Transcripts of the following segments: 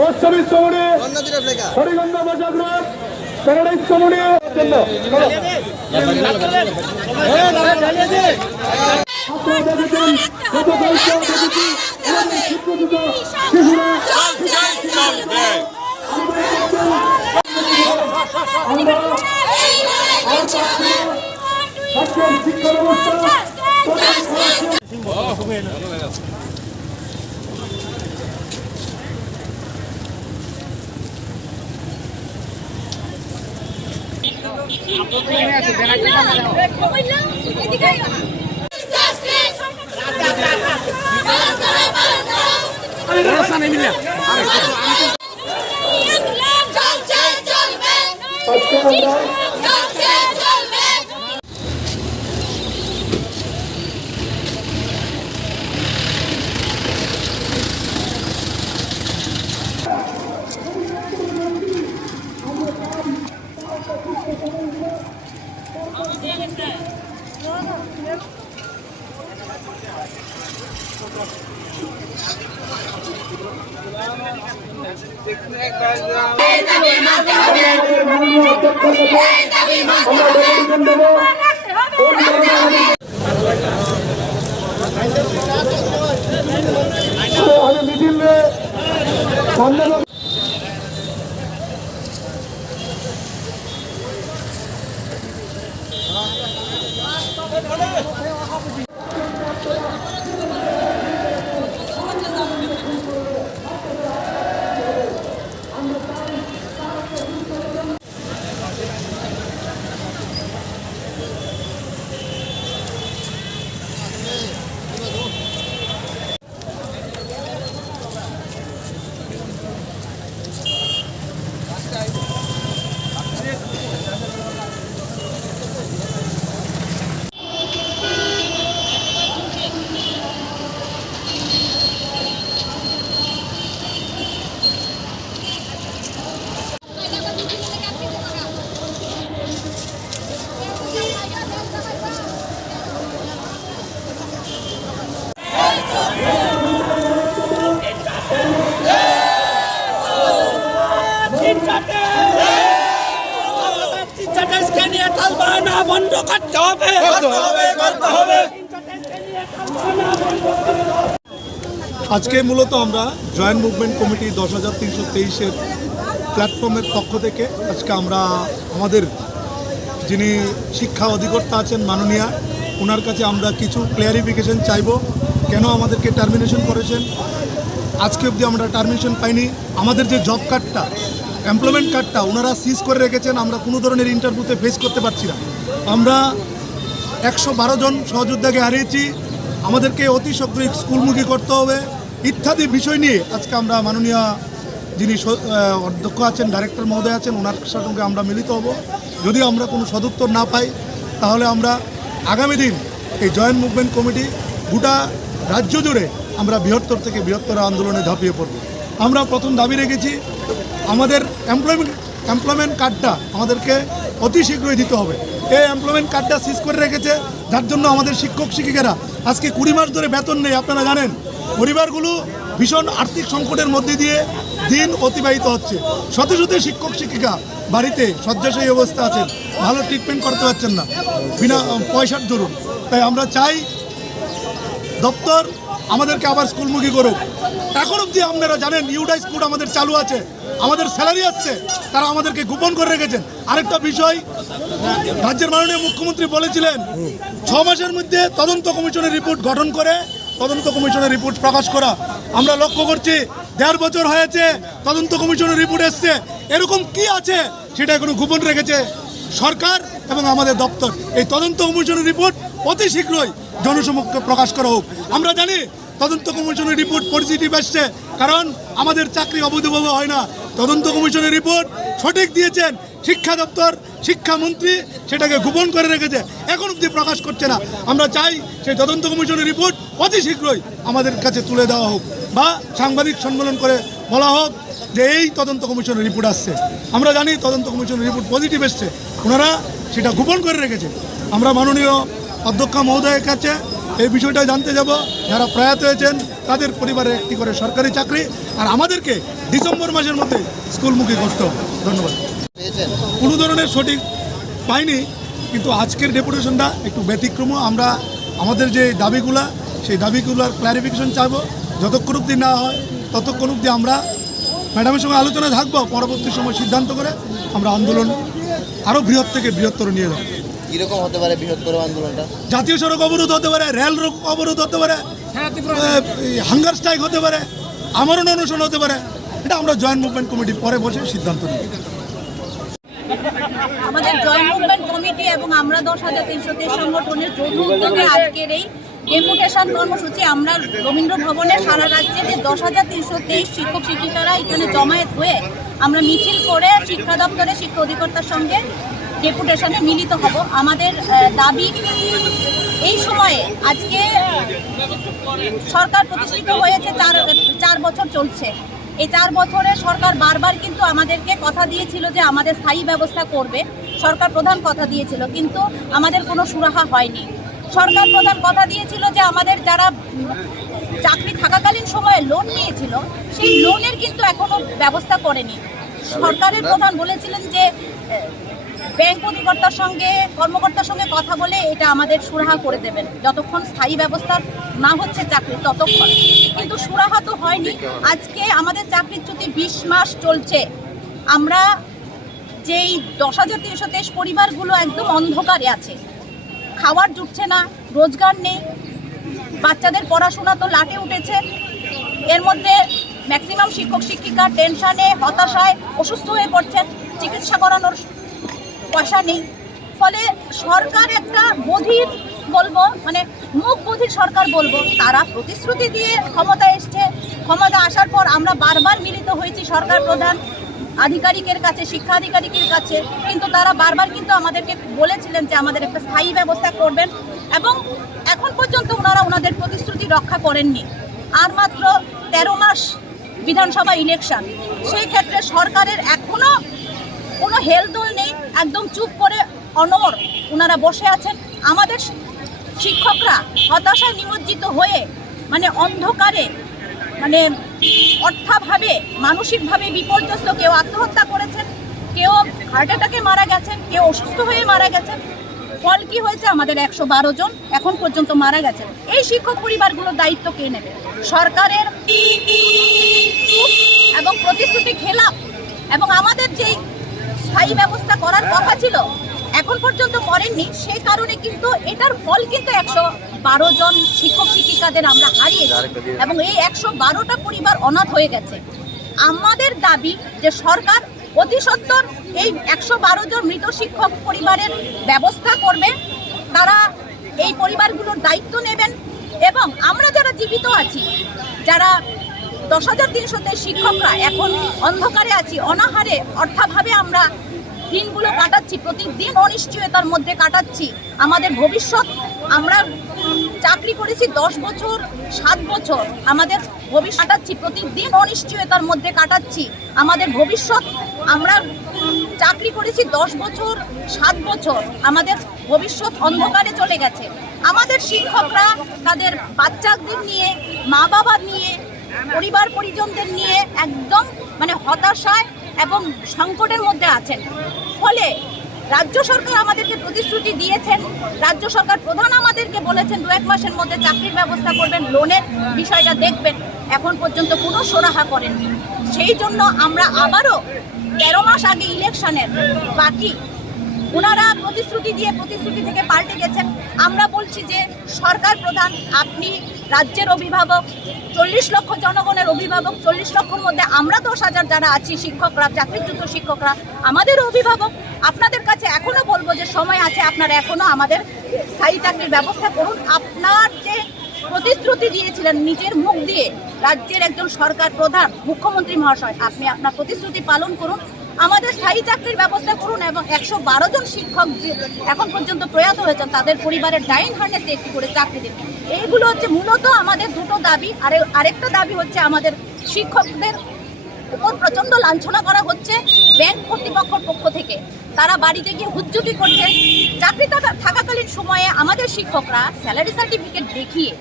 Post office committee, Hariganga বাজার group, paradise কমিটির জন্য আপনারা দেখেছেন গতকালকে দেখেছি আমাদের শিক্ষিত শিশুরা আমরা শিক্ষা ব্যবস্থা বন্ধ করতে হবে। আজকে মূলত আমরা জয়েন্ট মুভমেন্ট কমিটি 10,323-এর প্ল্যাটফর্মের পক্ষ থেকে আজকে আমরা আমাদের যিনি শিক্ষা অধিকর্তা আছেন মাননীয়া, ওনার কাছে আমরা কিছু ক্লিয়ারিফিকেশন চাইব। কেন আমাদেরকে টার্মিনেশন করেছেন? আজকে অবধি আমরা টার্মিনেশন পাইনি। আমাদের যে জব কার্ডটা, এমপ্লয়মেন্ট কার্ডটা ওনারা সিজ করে রেখেছেন। আমরা কোনো ধরনের ইন্টারভিউতে ফেস করতে পারছি না। আমরা 112 জন সহযোদ্ধাকে হারিয়েছি। আমাদেরকে অতি শীঘ্রই স্কুলমুখী করতে হবে ইত্যাদি বিষয় নিয়ে আজকে আমরা মাননীয় যিনি অধ্যক্ষ আছেন, ডাইরেক্টর মহোদয় আছেন, ওনার সঙ্গে আমরা মিলিত হব। যদি আমরা কোনো সদুত্তর না পাই তাহলে আমরা আগামী দিন এই জয়েন্ট মুভমেন্ট কমিটি গোটা রাজ্য জুড়ে আমরা বৃহত্তর থেকে বৃহত্তর আন্দোলনে ঝাঁপিয়ে পড়ব। আমরা প্রথম দাবি রেখেছি আমাদের এমপ্লয়মেন্ট কার্ডটা আমাদেরকে অতি শীঘ্রই দিতে হবে। এই এমপ্লয়মেন্ট কার্ডটা সিজ করে রেখেছে, যার জন্য আমাদের শিক্ষক শিক্ষিকারা আজকে 20 মাস ধরে বেতন নেই। আপনারা জানেন পরিবারগুলো ভীষণ আর্থিক সংকটের মধ্যে দিয়ে দিন অতিবাহিত হচ্ছে। শত শত শিক্ষক শিক্ষিকা বাড়িতে শয্যাশায়ী অবস্থা আছেন, ভালো ট্রিটমেন্ট করতে পারছেন না, বিনা পয়সার দরুন। তাই আমরা চাই দপ্তর আমাদেরকে আবার স্কুলমুখী করুক। এখন অবধি আপনারা জানেন ইউডাইস কোড আমাদের চালু আছে, আমাদের স্যালারি আসছে, তারা আমাদেরকে গোপন করে রেখেছেন। আরেকটা বিষয়, রাজ্যের মাননীয় মুখ্যমন্ত্রী বলেছিলেন 6 মাসের মধ্যে তদন্ত কমিশনের রিপোর্ট গঠন করে তদন্ত কমিশনের রিপোর্ট প্রকাশ করা। আমরা লক্ষ্য করছি 1.5 বছর হয়েছে, তদন্ত কমিশনের রিপোর্ট এসছে। এরকম কি আছে সেটা এখনো গোপন রেখেছে সরকার এবং আমাদের দপ্তর। এই তদন্ত কমিশনের রিপোর্ট অতি শীঘ্রই জনসমক্ষে প্রকাশ করা হোক। আমরা জানি তদন্ত কমিশনের রিপোর্ট পজিটিভ আসছে, কারণ আমাদের চাকরি অবৈধভাবে হয় না। তদন্ত কমিশনের রিপোর্ট সঠিক দিয়েছেন শিক্ষা দপ্তর, শিক্ষামন্ত্রী সেটাকে গোপন করে রেখেছে, এখন অবধি প্রকাশ করছে না। আমরা চাই সেই তদন্ত কমিশনের রিপোর্ট অতি শীঘ্রই আমাদের কাছে তুলে দেওয়া হোক, বা সাংবাদিক সম্মেলন করে বলা হোক যে এই তদন্ত কমিশনের রিপোর্ট আসছে। আমরা জানি তদন্ত কমিশনের রিপোর্ট পজিটিভ এসছে, ওনারা সেটা গোপন করে রেখেছে। আমরা মাননীয় অধ্যক্ষ মহোদয়ের কাছে এই বিষয়টা জানতে যাব। যারা প্রয়াত হয়েছেন তাদের পরিবারের একটি করে সরকারি চাকরি, আর আমাদেরকে ডিসেম্বর মাসের মধ্যে স্কুলমুখী করতে হবে। ধন্যবাদ। কোনো ধরনের সঠিক পাইনি, কিন্তু আজকের ডেপুটেশনটা একটু ব্যতিক্রম। আমরা আমাদের যে দাবিগুলা, সেই দাবিগুলার ক্ল্যারিফিকেশন চাইবো। যতক্ষণ অবধি না হয় ততক্ষণ অবধি আমরা ম্যাডামের সঙ্গে আলোচনা থাকবো। পরবর্তী সময় সিদ্ধান্ত করে আমরা আন্দোলন আরও বৃহৎ থেকে বৃহত্তর নিয়ে যাবো। কিরকম হতে পারে বৃহত্তর আন্দোলনটা? জাতীয় সড়ক অবরোধ হতে পারে, রেল অবরোধ হতে পারে, হাঙ্গার স্ট্রাইক হতে পারে, আমরণ অনশন হতে পারে। এটা আমরা জয়েন্ট মুভমেন্ট কমিটি পরে বসে সিদ্ধান্ত নিই। আমাদের জয়েন্ট মুভমেন্ট কমিটি এবং আমরা 10,323 সংগঠনের যৌথ উদ্যোগে আজকের এই ডেপুটেশন কর্মসূচি আমরা রবীন্দ্র ভবনে সারা রাজ্যে যে 10,323 শিক্ষক শিক্ষিকারা এখানে জমায়েত হয়ে আমরা মিছিল করে শিক্ষা দপ্তরে শিক্ষা অধিকর্তার সঙ্গে ডেপুটেশনে মিলিত হব। আমাদের দাবি এই সময়ে আজকে সরকার প্রতিষ্ঠিত হয়েছে 4 বছর চলছে। এই 4 বছরে সরকার বারবার কিন্তু আমাদেরকে কথা দিয়েছিল যে আমাদের স্থায়ী ব্যবস্থা করবে। সরকার প্রধান কথা দিয়েছিল, কিন্তু আমাদের কোনো সুরাহা হয়নি। সরকার প্রধান কথা দিয়েছিল যে আমাদের যারা চাকরি থাকাকালীন সময়ে লোন নিয়েছিল সেই লোনের কিন্তু এখনো ব্যবস্থা করেনি। সরকারের প্রধান বলেছিলেন যে ব্যাংক অধিকর্তার সঙ্গে কর্মকর্তার সঙ্গে কথা বলে এটা আমাদের সুরাহা করে দেবেন, যতক্ষণ স্থায়ী ব্যবস্থা না হচ্ছে চাকরি ততক্ষণ। কিন্তু সুরাহা তো হয়নি। আজকে আমাদের চাকরিচ্যুতি 20 মাস চলছে। আমরা যেই 10,323 পরিবারগুলো একদম অন্ধকারে আছে, খাবার জুটছে না, রোজগার নেই, বাচ্চাদের পড়াশোনা তো লাটে উঠেছে। এর মধ্যে ম্যাক্সিমাম শিক্ষক শিক্ষিকা টেনশনে হতাশায় অসুস্থ হয়ে পড়ছেন, চিকিৎসা করানোর পয়সা নেই। ফলে সরকার একটা বধির বলবো, মানে মুখ বধির সরকার বলবো। তারা প্রতিশ্রুতি দিয়ে ক্ষমতা এসছে, ক্ষমতা আসার পর আমরা বারবার মিলিত হয়েছি সরকার প্রধান আধিকারিকের কাছে, শিক্ষা আধিকারিকের কাছে, কিন্তু তারা বারবার কিন্তু আমাদেরকে বলেছিলেন যে আমাদের একটা স্থায়ী ব্যবস্থা করবেন, এবং এখন পর্যন্ত ওনারা ওনাদের প্রতিশ্রুতি রক্ষা করেননি। আর মাত্র 13 মাস বিধানসভা ইলেকশন, সেই ক্ষেত্রে সরকারের এখনো কোনো হেলদোল নেই, একদম চুপ করে অনড় ওনারা বসে আছেন। আমাদের শিক্ষকরা হতাশায় নিমজ্জিত হয়ে মানে অন্ধকারে, মানে অর্থাভাবে মানসিকভাবে বিপর্যস্ত, কেউ আত্মহত্যা করেছেন, কেউ হার্ট অ্যাটাকে মারা গেছেন, কেউ অসুস্থ হয়ে মারা গেছেন। ফল কি হয়েছে? আমাদের 112 জন এখন পর্যন্ত মারা গেছেন। এই শিক্ষক পরিবারগুলোর দায়িত্ব কে নেবে? সরকারের এবং প্রতিশ্রুতি খেলাপ, এবং আমাদের যেই স্থায়ী ব্যবস্থা করার কথা ছিল এখন পর্যন্ত করেননি। সেই কারণে কিন্তু এটার ফল কিন্তু 112 জন শিক্ষক শিক্ষিকাদের আমরা হারিয়েছি, এবং এই 112টা পরিবার অনাথ হয়ে গেছে। আমাদের দাবি যে সরকার অতি সত্বর এই 112 জন মৃত শিক্ষক পরিবারের ব্যবস্থা করবে, তারা এই পরিবারগুলোর দায়িত্ব নেবেন, এবং আমরা যারা জীবিত আছি, যারা 10,323 শিক্ষকরা এখন অন্ধকারে আছি, অনাহারে অর্থাভাবে আমরা দিনগুলো কাটাচ্ছি, প্রতিদিন অনিশ্চয়তার মধ্যে কাটাচ্ছি। আমাদের ভবিষ্যৎ, আমরা চাকরি করেছি 10 বছর 7 বছর, আমাদের ভবিষ্যৎ কাটাচ্ছি, প্রতিদিন অনিশ্চয়তার মধ্যে কাটাচ্ছি। আমাদের ভবিষ্যৎ, আমরা চাকরি করেছি 10 বছর 7 বছর, আমাদের ভবিষ্যৎ অন্ধকারে চলে গেছে। আমাদের শিক্ষকরা তাদের বাচ্চাদের নিয়ে, মা বাবা নিয়ে, পরিবার পরিজনদের নিয়ে একদম মানে হতাশায় এবং সংকটের মধ্যে আছেন। ফলে রাজ্য সরকার আমাদেরকে প্রতিশ্রুতি দিয়েছেন, রাজ্য সরকার প্রধান আমাদেরকে বলেছেন 2-1 মাসের মধ্যে চাকরির ব্যবস্থা করবেন, লোনের বিষয়টা দেখবেন, এখন পর্যন্ত কোনো সুরাহা করেননি। সেই জন্য আমরা আবারও 13 মাস আগে ইলেকশনের বাকি, ওনারা প্রতিশ্রুতি দিয়ে প্রতিশ্রুতি থেকে পাল্টে গেছেন। আমরা বলছি যে সরকার প্রধান, আপনি রাজ্যের অভিভাবক, 40 লক্ষ জনগণের অভিভাবক, 40 লক্ষর মধ্যে আমরা 10,000 যারা আছি শিক্ষকরা, চাকরিচ্যুত শিক্ষকরা, আমাদেরও অভিভাবক। আপনাদের কাছে এখনো বলবো যে সময় আছে, আপনারা এখনো আমাদের স্থায়ী চাকরির ব্যবস্থা করুন। আপনার যে প্রতিশ্রুতি দিয়েছিলেন নিজের মুখ দিয়ে, রাজ্যের একজন সরকার প্রধান মুখ্যমন্ত্রী মহাশয়, আপনি আপনার প্রতিশ্রুতি পালন করুন, আমাদের স্থায়ী চাকরির ব্যবস্থা করুন, এবং 112 জন শিক্ষক যে এখন পর্যন্ত প্রয়াত হয়েছেন তাদের পরিবারের ডাইন হার্নেসে একটি করে চাকরি দিন। এইগুলো হচ্ছে মূলত আমাদের দুটো দাবি। আরেকটা দাবি হচ্ছে আমাদের শিক্ষকদের উপর প্রচণ্ড লাঞ্ছনা করা হচ্ছে ব্যাংক কর্তৃপক্ষের পক্ষ থেকে। তারা বাড়িতে গিয়ে হুজ্জুতি করছে। চাকরি থাকাকালীন সময়ে আমাদের শিক্ষকরা স্যালারি সার্টিফিকেট দেখিয়ে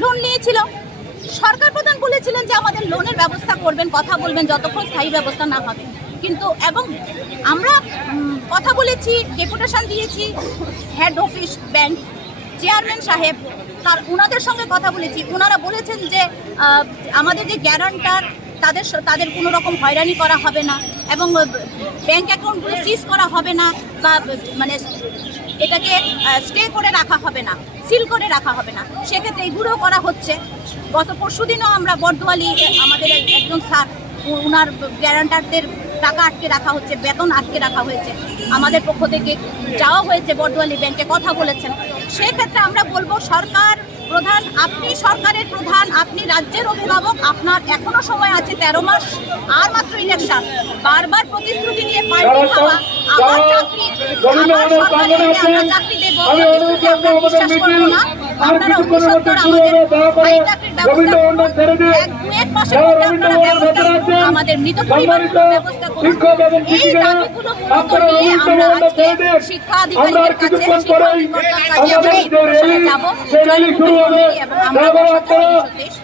লোন নিয়েছিল, সরকার প্রধান বলেছিলেন যে আমাদের লোনের ব্যবস্থা করবেন, কথা বলবেন যতক্ষণ স্থায়ী ব্যবস্থা না হবে। কিন্তু এবং আমরা কথা বলেছি, ডেপুটেশন দিয়েছি হেড অফিস ব্যাংক চেয়ারম্যান সাহেব, ওনাদের সঙ্গে কথা বলেছি। ওনারা বলেছেন যে আমাদের যে গ্যারান্টার তাদের কোনো রকম হয়রানি করা হবে না এবং ব্যাংক অ্যাকাউন্টগুলো সিজ করা হবে না বা মানে এটাকে স্টে করে রাখা হবে না, সিল করে রাখা হবে না। সেক্ষেত্রে এইগুলো করা হচ্ছে। গত পরশুদিনও আমরা বর্দোয়ালি আমাদের একজন স্যার, ওনার গ্যারান্টারদের টাকা আটকে রাখা হচ্ছে, বেতন আটকে রাখা হয়েছে। আমাদের পক্ষ থেকে যাওয়া হয়েছে বর্দোয়ালি ব্যাংকে, কথা বলেছেন। সেক্ষেত্রে আমরা বলবো সরকার প্রধান, আপনি সরকারের প্রধান, আপনি রাজ্যের অভিভাবক, আপনার এখনো সময় আছে 13 মাস, আর মাত্র ইলেকশন। বারবার প্রতিশ্রুতি দিয়ে পাল্টে খাওয়া, আবার চাকরি, আবার সরকারে আমরা চাকরি দেবো, প্রতিশ্রুতি আমরা বিশ্বাস করবো না। আপনারা অতি সত্বর আমাদের স্থায়ী চাকরির ব্যবস্থা করুন। 1-2 মাসের মধ্যে আপনারা ব্যবস্থা করুন, আমাদের মৃত পরিবারের ব্যবস্থা করুন। এই দাবিগুলো মূলত নিয়ে আমরা আজকে শিক্ষা আধিকারিকের কাছে, শিক্ষা অধিকর্তার কাছে আমরা এই প্রশ্নে যাবো। জয়নুমুখী কমিটি এবং আমরা 2023